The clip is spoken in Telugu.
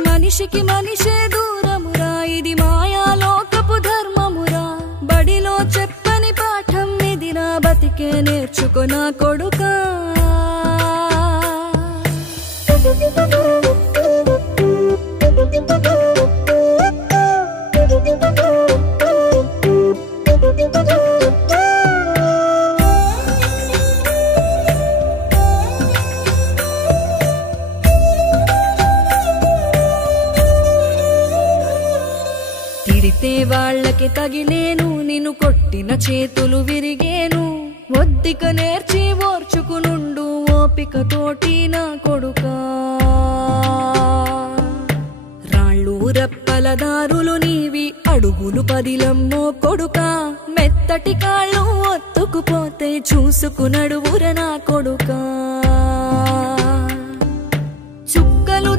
మనిషికి మనిషే దూరమురా ఇది మాయాలోకపు ధర్మమురా బడిలో చెప్పని పాఠం ఇదిరా బతికే నేర్చుకో నా కొడుకా తిడితే వాళ్ళకి తగిలేను నిన్ను కొట్టిన చేతులు విరిగేను ఒద్దిక నేర్చి ఓర్చుకునుండు ఓపికతోటి నా కొడుకా రాళ్ళు రప్పల దారులు నీవి అడుగులు పదిలమ్మో కొడుకా మెత్తటి కాళ్ళు ఒత్తుకుపోతే చూసుకునడువుర నా కొడుకా చుక్కలు